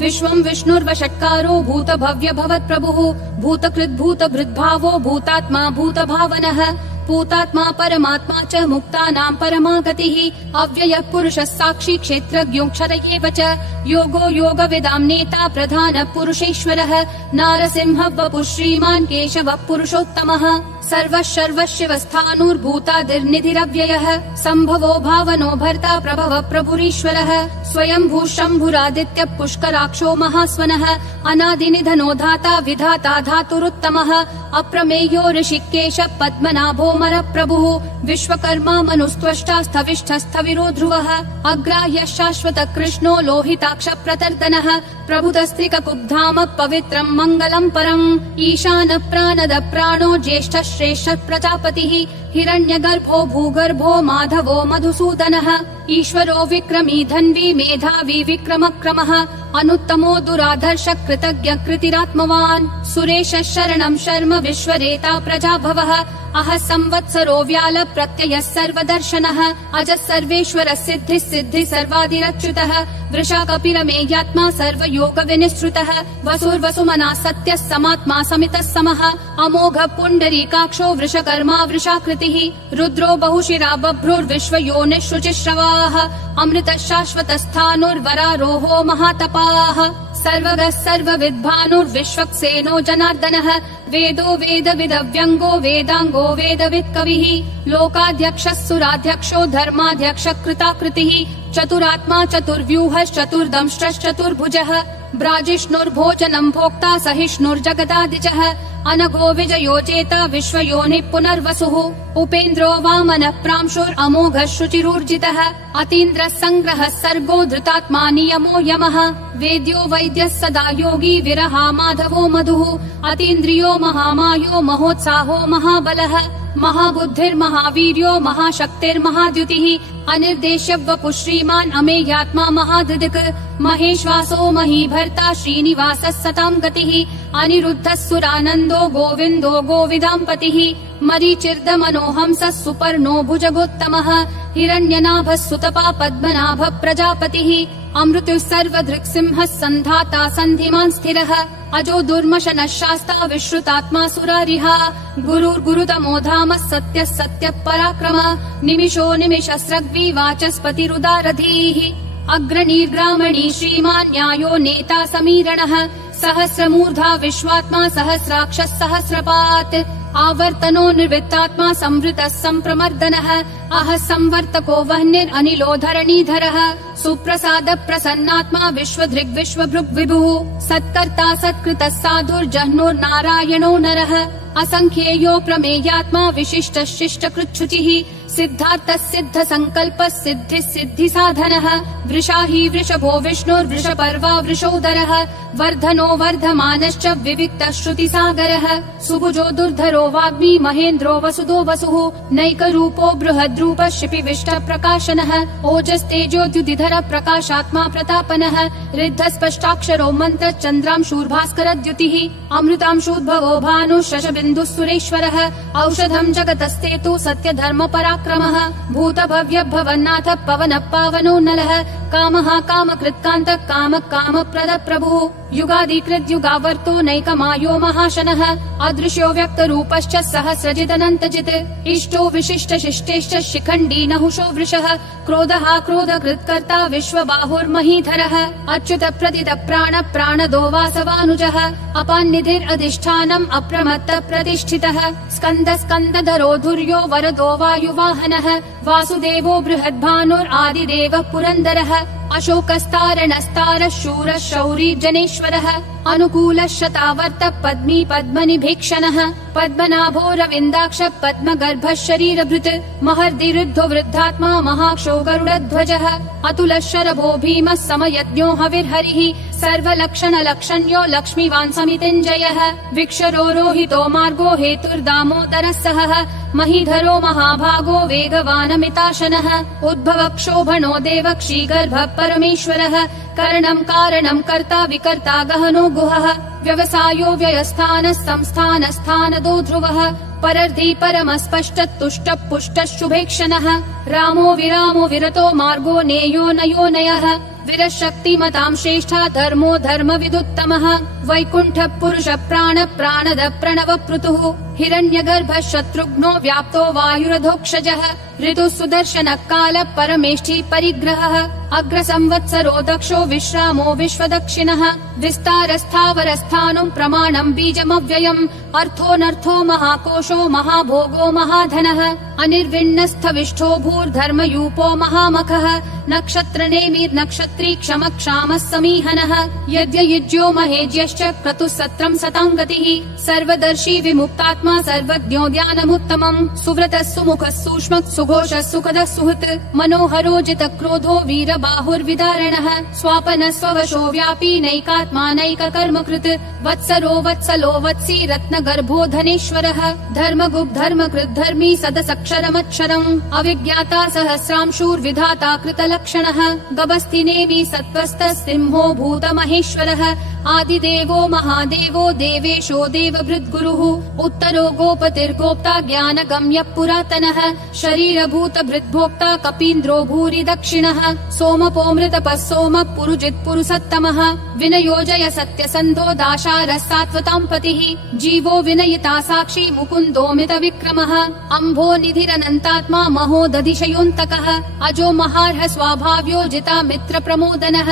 विश्वं विष्णुर्वषट्कारो भूतभव्य भवत्प्रभुः भूतकृद्भूतभृद्भावो भूतात्मा भूतभावनः भूतात्मा परमात्मा च मुक्तानां परमा गतिः अव्ययः पुरुषः साक्षी क्षेत्रज्ञोऽक्षर एव च योगो योगविदां नेता प्रधानः पुरुषेश्वरः नारसिंहः वपुः श्रीमान् केशवः पुरुषोत्तमः सर्वः सर्वशिवस्थाणुर्भूतादिर्निधिरव्ययः सम्भवो भावनो भर्ता प्रभवः प्रभुरीश्वरः स्वयंभू शम्भुरादित्यः पुष्कराक्षो महास्वनः अनादिनिधनो धाता विधाता धातुरुत्तमः अप्रमेयो ऋषिकेशः पद्मनाभो मरप्रभुः विश्वकर्मा मनुस्त्वष्टा स्थविष्ठस्थविरो ध्रुवः अग्राह्यः शाश्वत कृष्णो लोहिताक्ष प्रतर्दनः प्रभुतस्त्रिककुब्धाम पवित्रं मङ्गलं परम् ईशानः प्राणद प्राणो ज्येष्ठः श्रेष्ठः प्रजापतिः हिरण्यगर्भो भूगर्भो माधवो मधुसूदनः ईश्वरो विक्रमी धन्वी मेधावी विक्रमक्रमः अनुत्तमो दुराधर्ष कृतज्ञ कृतिरात्मवान् सुरेशः शरणं शर्म विश्वरेता प्रजाभवः अह संवत्सरो व्याल प्रत्ययः सर्वदर्शनः अजः सर्वेश्वरः सिद्धिः सिद्धि सर्वादिरच्युतः वृषा कपिरमेयात्मा सर्वयोग विनिश्रुतः वसुर्वसुमना सत्यः समात्मा समितः समः अमोघ पुण्डरीकाक्षो वृषकर्मा वृषाकृतिः रुद्रो बहुशिरा बभ्रुर्विश्वयोनिः शुचिश्रवाः अमृतः शाश्वतस्थाणुर्वरारोहो महातपाः सर्वगः सर्वविद्भानुर्विश्वक्सेनो जनार्दनः वेदो वेदविदव्यङ्गो वेदाङ्गो वेदवित्कविः लोकाध्यक्षः सुराध्यक्षो धर्माध्यक्षः कृताकृतिः चतुरात्मा चतुर्व्यूहश्चतुर्दंष्ट्रश्चतुर्भुजः ब्राजिष्णुर्भोजनं भोक्ता सहिष्णुर्जगदादिजः अनघो विजयो जेता विश्वयोनिः पुनर्वसुः उपेन्द्रो वामनः प्रांशुरमोघः शुचिरूर्जितः अतीन्द्रः सङ्ग्रहः सर्गो धृतात्मा नियमो यमः वेद्यो वैद्यः सदा योगी विरहा माधवो मधुः अतीन्द्रियो महामायो महोत्साहो महाबलः महाबुद्धिर्महावीर्यो महाशक्तिर्महाद्युतिः अनिर्देश्य वपुः श्रीमान् अमेयात्मा महाधृदिक् महेश्वासो महीभर्ता श्रीनिवासः सतां गतिः अनिरुद्धः सुरानन्दो गोविन्दो गोविदाम्पतिः मरीचिर्दमनोहंसः सुपर्णो भुजगोत्तमः हिरण्यनाभः सुतपा पद्मनाभः प्रजापतिः अमृतुः सर्वधृक्सिंहः सन्धाता सन्धिमान् स्थिरः अजो दुर्मशनः शास्ता विश्रुतात्मा सुरारिहा गुरुर्गुरुतमो धामः सत्यः सत्यः पराक्रमः निमिषो निमिषस्रग्वी वाचस्पतिरुदारधीः अग्रणीर्ग्रामणी श्रीमान् न्यायो नेता समीरणः सहस्रमूर्धा विश्वात्मा सहस्राक्षः सहस्रपात् आवर्तनो निर्वृत्तात्मा संवृतः सम्प्रमर्दनः अह संवर्तको वह्निरनिलो धरणीधरः सुप्रसाद प्रसन्नात्मा विश्वधृग् विश्वभृग् विभुः सत्कर्ता सत्कृतः साधुर्जह्नुर्नारायणो नरः असंख्येयो प्रमेयात्मा विशिष्टः शिष्टकृच्छुचिः सिद्धार्थः सिद्ध संकल्पः सिद्धिः सिद्धि साधनः वृषाही वृषभो विष्णुर्वृषपर्वा वृषोदरः वर्धनो वर्धमानश्च विविक्तः श्रुतिसागरः सुभुजो दुर्धरो वाग्मी महेन्द्रो वसुदो वसुः नैकरूपो बृहद्रूपः शिपिविष्टः प्रकाशनः ओजस्तेजोद्युतिधर प्रकाशात्मा प्रतापनः ऋद्धः स्पष्टाक्षरो मन्त्रः चन्द्रांशूर्भास्करद्युतिः अमृतांशूद्भवो भानुः शशबिन्दुः सुरेश्वरः औषधं जगतस्तेतु सत्यधर्म पराक्रमः भूतभव्य भवन्नाथ पवनः पावनो नलः कामः कामकृत्कान्तः कामः कामप्रदः प्रभुः युगादिकृत् युगावर्तो नैकमायो महाशनः अदृश्यो व्यक्तरूपश्च सहस्रजिदनन्तजित् इष्टो विशिष्ट शिष्टेश्च शिखण्डी नहुषो वृषः क्रोधः क्रोधकृत्कर्ता विश्वबाहुर्महीधरः अच्युत प्रदित प्राण प्राणदो वासवानुजः अपान्निधिरधिष्ठानम् अप्रमत्त प्रतिष्ठितः स्कन्द स्कन्दधरो धुर्यो वरदो वायुवाहनः वासुदेवो बृहद्भानुरादिदेवः पुरन्दरः अशोकस्तारणस्तारः शूरः शौरी जनेश्वरः अनुकूलः शतावर्त पद्मी पद्मनिभीक्षणः पद्मनाभो रविन्दाक्ष पद्मगर्भः शरीरभृत् महर्दिरुद्धो वृद्धात्मा महाक्षो गरुडध्वजः अतुलः शरभो भीमः समयज्ञो हविर्हरिः सर्वलक्षणलक्षण्यो लक्ष्मीवान् समितिञ्जयः विक्षरो रोहितो मार्गो हेतुर्दामोदरः सहः महीधरो महाभागो वेगवानमिताशनः उद्भवक्षोभणो देवक्षीगर्भः परमेश्वरः करणं कारणं कर्ता विकर्ता गहनो गुहः व्यवसायो व्ययस्थानः संस्थानस्थानदो ध्रुवः परर्धि परमस्पष्ट तुष्ट पुष्ट शुभेक्षणः रामो विरामो विरतो मार्गो नेयो नयो नयः विरशक्तिमतां श्रेष्ठा धर्मो धर्म विदुत्तमः वैकुण्ठ पुरुष प्राण प्राणद प्रणव पृतुः हिरण्यगर्भ शत्रुघ्नो व्याप्तो वायुरधोक्षजः ऋतु सुदर्शन काल परमेष्ठी परिग्रहः अग्र संवत्सरो दक्षो विश्रामो विश्वदक्षिणः विस्तारस्थावरस्थानं प्रमाणं बीजमव्ययम् अर्थोऽनर्थो महाकोशो महाभोगो महाधनः अनिर्विण्णस्थविष्ठो भूर्धर्मयूपो महामखः नक्षत्रनेमिर्नक्षत्री क्षम क्षामः समीहनः यज्ञयुज्यो महेज्यश्च क्रतुः सत्रं सतां गतिः सर्वदर्शी विमुक्तात्मा सर्वज्ञो ध्यानमुत्तमम् सुव्रतः सुमुखः सूक्ष्मः सुघोषः सुखदः सुहृत् मनोहरो जितक्रोधो वीरबाहुर्विदारणः स्वापनः स्ववशो व्यापी नैकात्मा नैककर्मकृत् वत्सरो वत्सलो वत्सी रत्नगर्भो धनेश्वरः धर्मगुप् धर्मकृत् धर्मी सदसक्षरमक्षरम् अविज्ञाता सहस्रांशूर्विधाता कृतलक्षणः गभस्तिनेमि सत्त्वस्तः सिंहो भूतमहेश्वरः आदिदेवो महादेवो देवेशो देवभृद्गुरुः उत्तरो गोपतिर्गोप्ता ज्ञानगम्यः पुरातनः शरीरभूत भृद्भोक्ता कपीन्द्रो भूरि दक्षिणः सोमपोऽमृतपः सोमः पुरुजित् पुरुषोत्तमः विनयोजय सत्यसन्धो दाशारः सात्वतां पतिः जीवो विनयिता साक्षी मुकुन्दोऽमित विक्रमः अम्भो निधिरनन्तात्मा महोदधिशयोऽन्तकः अजो महार्ह स्वाभाव्यो जिता मित्र प्रमोदनः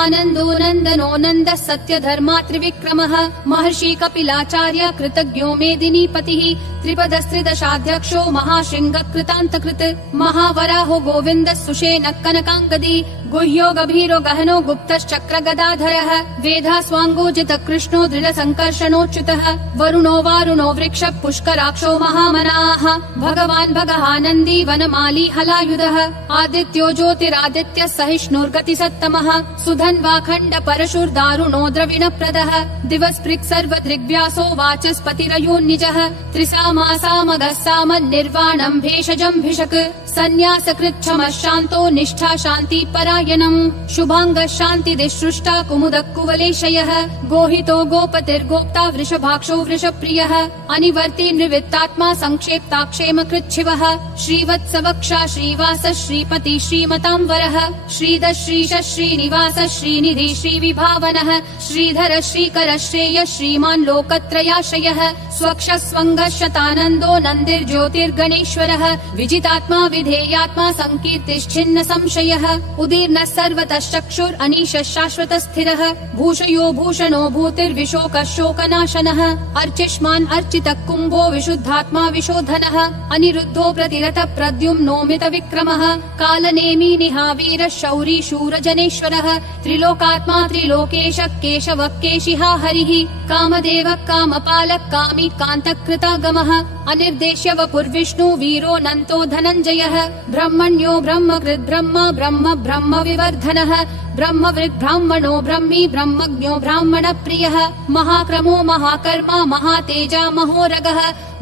आनन्दो नन्दनो नन्दः सत्यधर्मा त्रिविक्रमः महर्षि कपिलाचार्य कृतज्ञो मेदिनीपतिः त्रिपदस्त्रिदशाध्यक्षो महाशृङ्ग कृतान्तकृत् महावराहो गोविन्दः सुषेणः कनकाङ्गदी गुह्यो गभीरो गहनो गुप्तश्चक्र गदाधरः वेधास्वाङ्गोजित कृष्णो दृढसङ्कर्षणोच्युतः वरुणो वारुणो वृक्ष पुष्कराक्षो महामनाः भगवान् भगहानन्दी वनमाली हलायुधः आदित्यो ज्योतिरादित्यः सहिष्णुर्गतिसत्तमः सुधन्वाखण्ड परशुर्दारुणो द्रविणप्रदः दिवस्पृक् सर्वदृग्व्यासो वाचस्पतिरयोन्निजः त्रिसामासामगः सामन्निर्वाणम् भेषजम् भिषक् सन्न्यासकृच्छमः शान्तो निष्ठा शान्ति परायणम् शुभाङ्गः शान्तिदिसृष्टा कुमुदः कुवलेशयः गोहितो गोपतिर्गोप्ता वृषभाक्षो वृषप्रियः अनिवर्ति निवृत्तात्मा संक्षेप्ता क्षेमकृच्छिवः श्रीवत्सवक्षा श्रीवास श्रीपति श्रीमताम्बरः श्रीधः श्रीश श्रीनिवास श्रीनिधि श्रीविभावनः श्रीधर श्रीकर श्रेयः श्रीमान् लोकत्रयाश्रयः स्वक्ष स्वङ्गः शतानन्दो नन्दिर्ज्योतिर्गणेश्वरः विजितात्मा विधेयात्मा संकीर्तिश्छिन्न संशयः उदीर्णः सर्वतः चक्षुर् अनीशः शाश्वतः स्थिरः भूषयो भूषणो भूतिर्विशोकः शोकनाशनः अर्चिष्मान् अर्चितः कुम्भो विशुद्धात्मा विशोधनः अनिरुद्धो प्रतिरतः प्रद्युम्नोमित विक्रमः कालनेमी निहावीरः शौरी शूरजनेश्वरः त्रिलोकात्मा त्रिलोकेश केशवः केशिहा हरिः कामदेवः कामपालः कामी कान्तकृतागमः अनिर्देश्य वपुर्विष्णु वीरो नन्तो धनञ्जयः ब्रह्मण्यो ब्रह्मकृत् ब्रह्म ब्रह्म ब्रह्म विवर्धनः ब्रह्मवृद् ब्राह्मणो ब्रह्मी ब्रह्मज्ञो ब्राह्मण प्रियः महाक्रमो महाकर्मा महातेजा महोरगः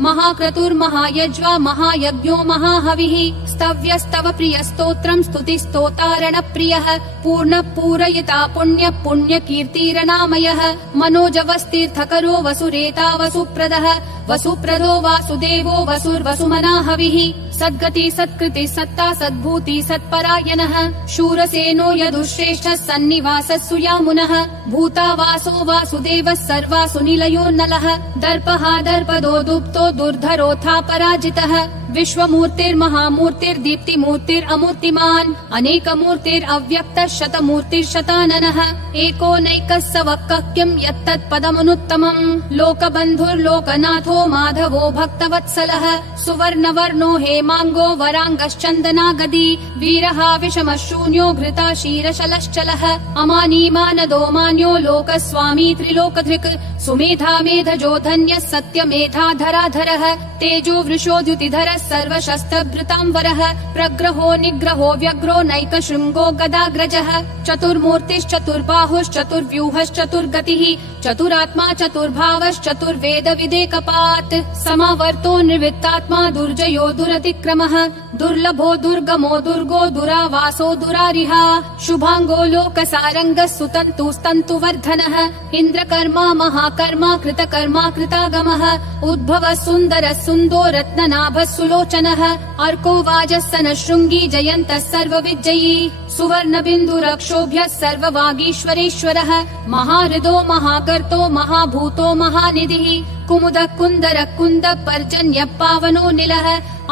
महाक्रतुर्महायज्वा महायज्ञो महाहविः स्तव्यस्तव प्रिय स्तोत्रम् स्तुतिस्तोतारण प्रियः पूर्ण पूरयिता पुण्य पुण्य कीर्तिरनामयः मनोजवस्तीर्थकरो वसुरेता वसुप्रदः वसुप्रदो वासुदेवो वसुर्वसुमनाहविः सद्गति सत्कृति सत्ता सद्भूति सत्परायणः शूरसेनो यदुश्रेष्ठः सन्निवासः सुयामुनः भूतावासो वासुदेवः सर्वासु निलयो नलः दर्पः दर्पदो दुप्तो दुर्धरोऽथा पराजितः विश्वमूर्तिर्महामूर्तिर्दीप्तिमूर्तिरमूर्तिमान् अनेकमूर्तिरव्यक्तः शतमूर्तिर्शताननः एको नैकः स वक्कः किं यत्तत्पदमनुत्तमम् लोकबन्धुर्लोकनाथो माधवो भक्तवत्सलः सुवर्णवर्णो हेमाङ्गो वराङ्गश्चन्दनागदी वीरः विषमः शून्यो घृता क्षीरशलश्चलः अमानीमानदो मान्यो लोकस्वामी त्रिलोकधृक् सुमेधा मेधजो धन्यः सत्यमेधाधराधरः तेजो वृषोद्युतिधरः सर्वशस्त्रभृतांवरः प्रग्रहो निग्रहो व्यग्रो नैकशृङ्गो गदाग्रजः चतुर्मूर्तिश्चतुर्बाहुश्चतुर्व्यूहश्चतुर्गतिः चतुरात्मा चतुर्भावश्चतुर्वेद विदेकपात् समावर्तो निर्वृत्तात्मा दुर्जयो दुरतिक्रमः दुर्लभो दुर्गमो दुर्गो दुरावासो दुरारिहा शुभांगो लोकसारङ्गः सुतन्तुस्तन्तुवर्धनः इन्द्रकर्मा महाकर्मा कृतकर्मा कृतागमः उद्भवः सुन्दरः सुन्दो रत्ननाभः सुलोचनः अर्को वाजस्सनः शृङ्गी जयन्तः सर्वविजयी सुवर्णबिन्दुरक्षोभ्यः सर्ववागीश्वरेश्वरः महाहृदो महाकर्तो महाभूतो महानिधिः कुमुदः कुन्दरः कुन्दः पर्जन्यः पावनो निलः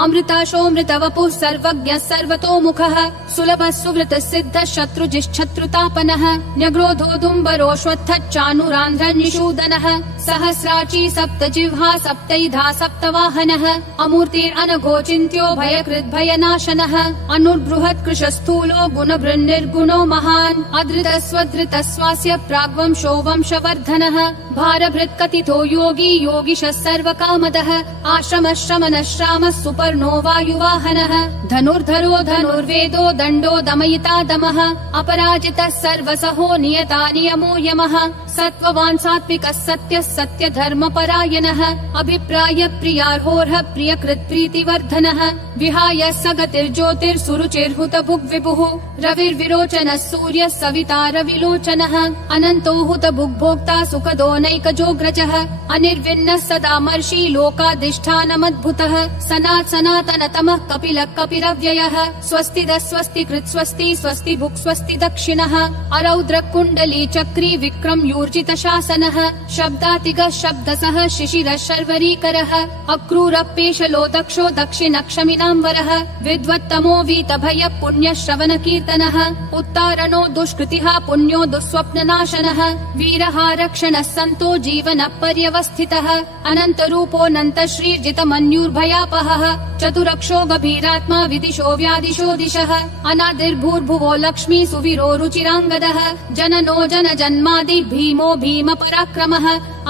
अमृताशोऽमृतवपुः सर्वज्ञः सर्वतोमुखः सुलभः सुवृतः सिद्धः शत्रुजिश्शत्रुतापनः न्यग्रोधोदुम्बरोऽश्वत्थः चानुरान्ध्रः निषूदनः सहस्राची सप्तजिह्वा सप्तैधा सप्तवाहनः अमूर्तिरनघोचिन्त्यो भयकृद्भयनाशनः अनुर्बृहत् कृशस्थूलो गुणभृन्निर्गुणो महान् अधृतस्वधृतः स्वास्य प्राग्वंशो वंशवर्धनः भारभृत्कथितो योगी योगिशः सर्वकामदः आश्रमः श्रमणः श्रामः सुपर्णो वायुवाहनः धनुर्धरो धनुर्वेदो दण्डो दमयिता दमः अपराजितः सर्वसहो नियता नियमो यमः सत्त्ववान् सात्विकः सत्यः सत्यधर्मपरायणः अभिप्राय प्रियार्होर्ह प्रियकृत् प्रीतिवर्धनः विहाय सगतिर्ज्योतिर्सुरुचिर्हुतभुग्विभुः रविर्विरोचनः सूर्यः सविता रविलोचनः अनन्तो हुतभुग्भोक्ता सुखदो नैकजोग्रजः अनिर्विन्नः सदामर्षि लोकाधिष्ठानमद्भुतः सनातनतमः कपिलः कपिरव्ययः स्वस्तिदः स्वस्तिकृत् स्वस्ति स्वस्ति भुक् स्वस्ति दक्षिणः अरौद्र कुण्डली चक्री विक्रम यूर्जित शासनः शब्दातिगः शब्दसः शिशिरः शर्वरीकरः अक्रूरपेशलो दक्षो दक्षिणक्षमिनाम्बरः विद्वत्तमो वीतभयः पुण्यश्रवण कीर्तनः उत्तारणो दुष्कृतिः पुण्यो दुःस्वप्ननाशनः वीरः रक्षणः सन्तो जीवनः पर्यवस्थितः अनन्तरूपोऽनन्त श्रीर्जितमन्युर्भयापहः चतुरक्षो गभीरात्मा विदिशो व्यादिशो दिशः अनादिर्भूर्भुवो लक्ष्मी सुवीरो रुचिराङ्गदः जननो जनजन्मादि भीमो भीम पराक्रमः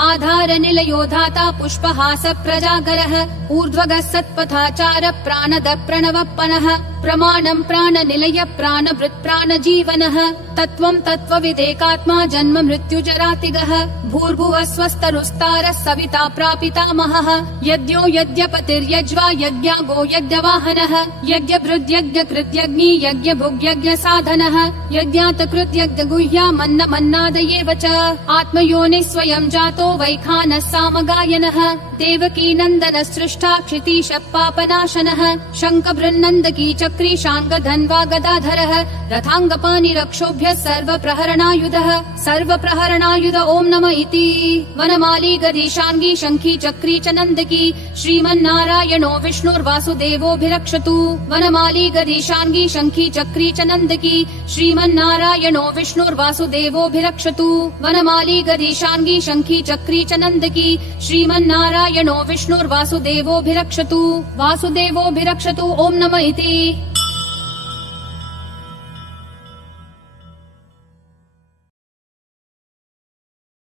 आधार निलयो धाता पुष्पहास प्रजागरः ऊर्ध्वगः सत्पथाचार प्राणद प्रणवप्पनः प्रमाणं प्राणनिलय प्राणभृत् प्राणजीवनः तत्त्वं तत्त्वविदेकात्मा जन्म मृत्युजरातिगः भूर्भुवः स्वस्तरुस्तारः सविता प्रापितामहः यज्ञो यज्ञपतिर्यज्वा यज्ञागो यज्ञवाहनः यज्ञभृद्यज्ञकृत्यग्नि यज्ञभुग्यज्ञसाधनः यज्ञातकृत्यज्ञगुह्यामन्नमन्नादयेव च आत्मयोनिः स्वयं जातो वैखानः सामगायनः देवकी नन्दन सृष्टा क्षितीशः पापनाशनः शङ्खबृन्नन्दकी चक्री शाङ्गधन्वा गदाधरः रथाङ्गपाणिरक्षोभ्यः सर्वप्रहरणायुधः सर्वप्रहरणायुध ॐ नमः इति वनमाली गदीशाङ्गी शङ्खी चक्री च नन्दकी श्रीमन्नारायणो विष्णुर्वासुदेवोऽभिरक्षतु वनमाली गदीशाङ्गी शङ्खी चक्री च नन्दकी श्रीमन्नारायणो विष्णुर्वासुदेवोऽभिरक्षतु वनमाली गदीशाङ्गी शङ्खी चक्री च नन्दकी श्रीमन्नारायणो विष्णुर्वासुदेवोऽभिरक्षतु वासुदेवोऽभिरक्षतु ॐ नमः इति